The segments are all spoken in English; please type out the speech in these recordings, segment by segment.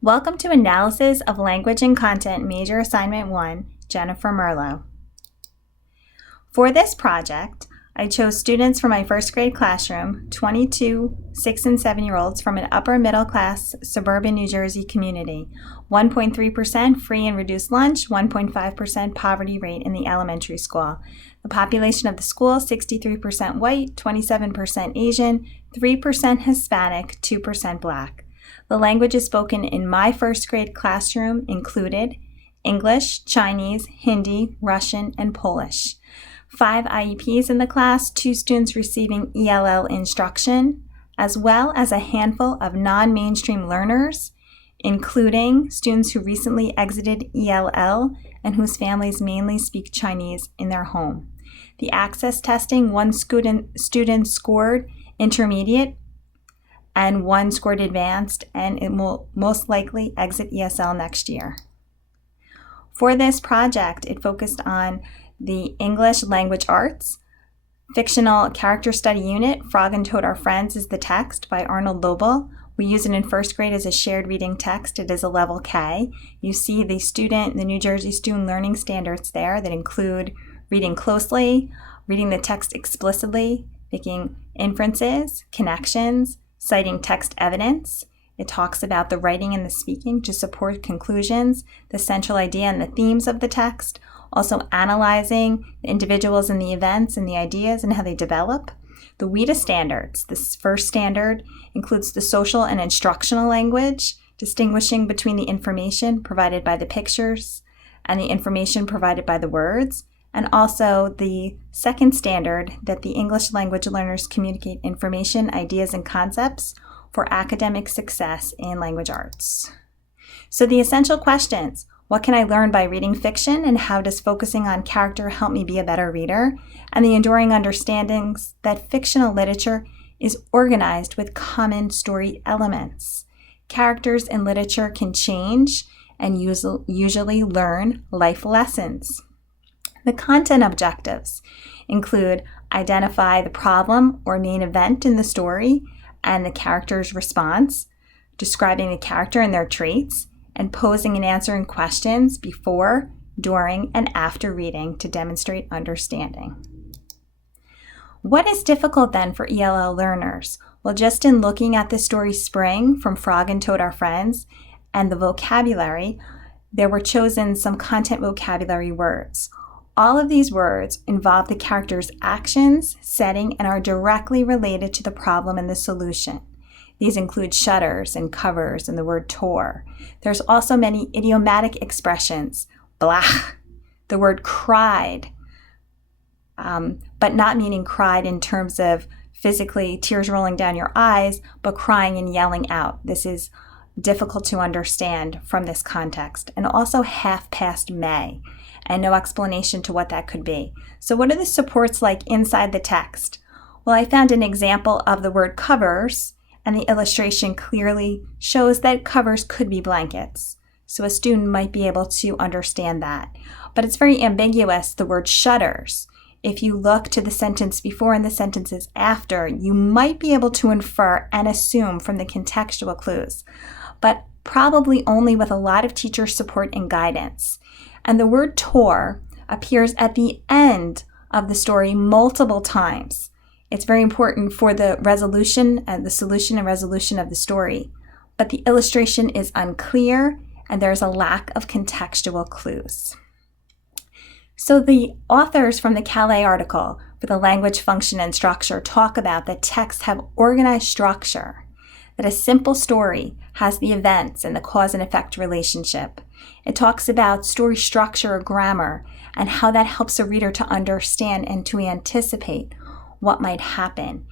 Welcome to Analysis of Language and Content Major Assignment 1, Jennifer Merlo. For this project, I chose students from my first grade classroom, 22 6- and 7-year-olds from an upper middle class suburban New Jersey community, 1.3% free and reduced lunch, 1.5% poverty rate in the elementary school. The population of the school, 63% white, 27% Asian, 3% Hispanic, 2% Black. The languages spoken in my first grade classroom included English, Chinese, Hindi, Russian, and Polish. 5 IEPs in the class, 2 students receiving ELL instruction, as well as a handful of non-mainstream learners, including students who recently exited ELL and whose families mainly speak Chinese in their home. The access testing, 1 student scored intermediate, and 1 scored advanced, and it will most likely exit ESL next year. For this project, it focused on the English language arts, fictional character study unit, Frog and Toad Are Friends is the text by Arnold Lobel. We use it in first grade as a shared reading text. It is a level K. You see the New Jersey Student Learning Standards there that include reading closely, reading the text explicitly, making inferences, connections, citing text evidence. It talks about the writing and the speaking to support conclusions, the central idea and the themes of the text, also analyzing the individuals and the events and the ideas and how they develop. The WIDA standards. This first standard includes the social and instructional language, distinguishing between the information provided by the pictures and the information provided by the words, and also the second standard that the English language learners communicate information, ideas, and concepts for academic success in language arts. So the essential questions: what can I learn by reading fiction, and how does focusing on character help me be a better reader? And the enduring understandings that fictional literature is organized with common story elements. Characters in literature can change and usually learn life lessons. The content objectives include identify the problem or main event in the story and the character's response, describing the character and their traits, and posing and answering questions before, during, and after reading to demonstrate understanding. What is difficult then for ELL learners? Well, just in looking at the story Spring from Frog and Toad Are Friends and the vocabulary, there were chosen some content vocabulary words. All of these words involve the character's actions, setting, and are directly related to the problem and the solution. These include shutters and covers and the word tore. There's also many idiomatic expressions, blah, the word cried, but not meaning cried in terms of physically tears rolling down your eyes, but crying and yelling out. This is difficult to understand from this context. And also half past May, and no explanation to what that could be. So what are the supports like inside the text? Well, I found an example of the word covers, and the illustration clearly shows that covers could be blankets. So a student might be able to understand that. But it's very ambiguous, the word shutters. If you look to the sentence before and the sentences after, you might be able to infer and assume from the contextual clues, but probably only with a lot of teacher support and guidance. And the word tore appears at the end of the story multiple times. It's very important for the resolution and the solution and resolution of the story, but the illustration is unclear and there's a lack of contextual clues. So the authors from the Calais article for the language function and structure talk about that texts have organized structure, that a simple story has the events and the cause and effect relationship. It talks about story structure or grammar and how that helps a reader to understand and to anticipate what might happen,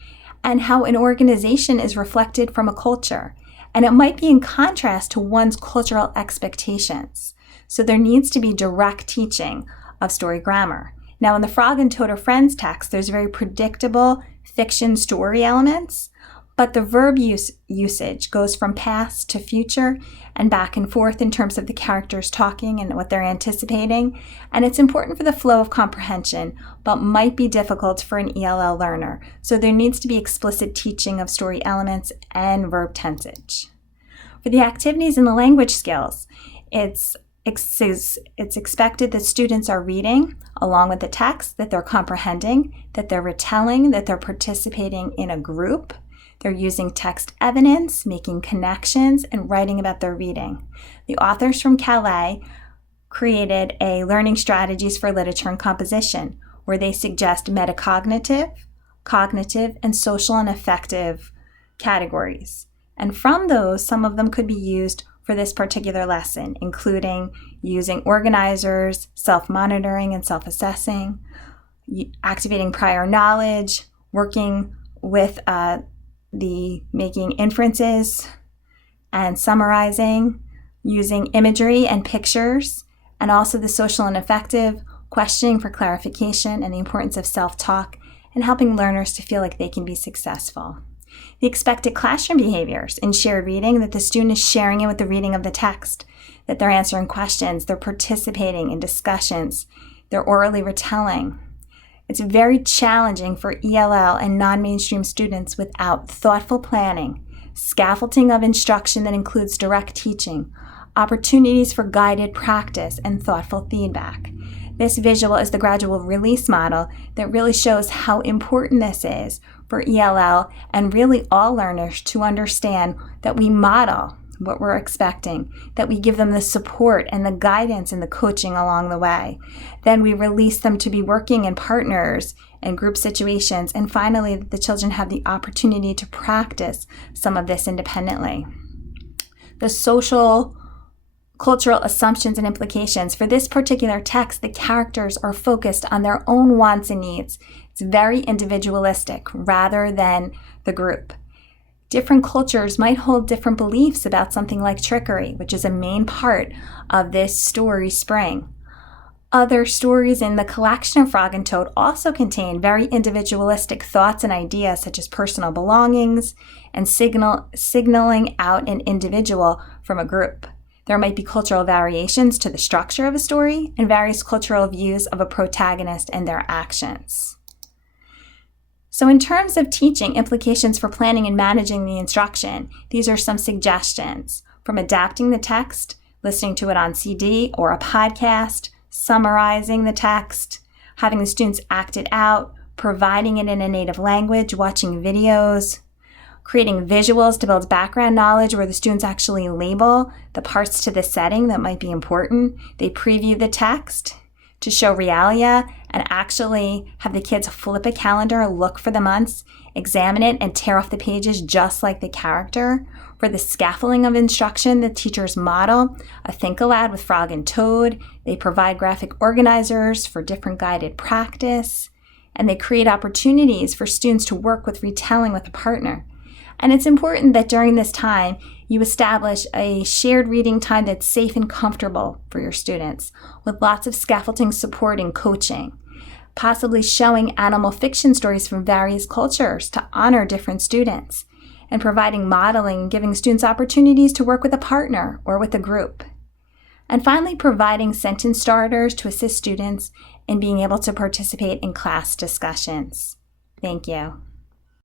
and how an organization is reflected from a culture, and it might be in contrast to one's cultural expectations. So there needs to be direct teaching of story grammar. Now in the Frog and Toad Are Friends text, there's very predictable fiction story elements, but the verb usage goes from past to future and back and forth in terms of the characters talking and what they're anticipating. And it's important for the flow of comprehension, but might be difficult for an ELL learner. So there needs to be explicit teaching of story elements and verb tensage. For the activities and the language skills, it's expected that students are reading along with the text, that they're comprehending, that they're retelling, that they're participating in a group. They're using text evidence, making connections, and writing about their reading. The authors from Calais created a learning strategies for literature and composition, where they suggest metacognitive, cognitive, and social and affective categories. And from those, some of them could be used for this particular lesson, including using organizers, self-monitoring and self-assessing, activating prior knowledge, working with making inferences and summarizing, using imagery and pictures, and also the social and affective, questioning for clarification and the importance of self-talk, and helping learners to feel like they can be successful. The expected classroom behaviors in shared reading, that the student is sharing in with the reading of the text, that they're answering questions, they're participating in discussions, they're orally retelling. It's very challenging for ELL and non-mainstream students without thoughtful planning, scaffolding of instruction that includes direct teaching, opportunities for guided practice, and thoughtful feedback. This visual is the gradual release model that really shows how important this is for ELL and really all learners to understand that we model what we're expecting, that we give them the support and the guidance and the coaching along the way. Then we release them to be working in partners and group situations. And finally, the children have the opportunity to practice some of this independently. The social cultural assumptions and implications. For this particular text, the characters are focused on their own wants and needs. It's very individualistic rather than the group. Different cultures might hold different beliefs about something like trickery, which is a main part of this story, Spring. Other stories in the collection of Frog and Toad also contain very individualistic thoughts and ideas, such as personal belongings and signaling out an individual from a group. There might be cultural variations to the structure of a story and various cultural views of a protagonist and their actions. So in terms of teaching, implications for planning and managing the instruction, these are some suggestions. From adapting the text, listening to it on CD or a podcast, summarizing the text, having the students act it out, providing it in a native language, watching videos, creating visuals to build background knowledge where the students actually label the parts to the setting that might be important. They preview the text to show realia and actually have the kids flip a calendar, look for the months, examine it, and tear off the pages just like the character. For the scaffolding of instruction, the teachers model a Think Aloud with Frog and Toad. They provide graphic organizers for different guided practice, and they create opportunities for students to work with retelling with a partner. And it's important that during this time, you establish a shared reading time that's safe and comfortable for your students, with lots of scaffolding support and coaching, possibly showing animal fiction stories from various cultures to honor different students, and providing modeling and giving students opportunities to work with a partner or with a group. And finally, providing sentence starters to assist students in being able to participate in class discussions. Thank you.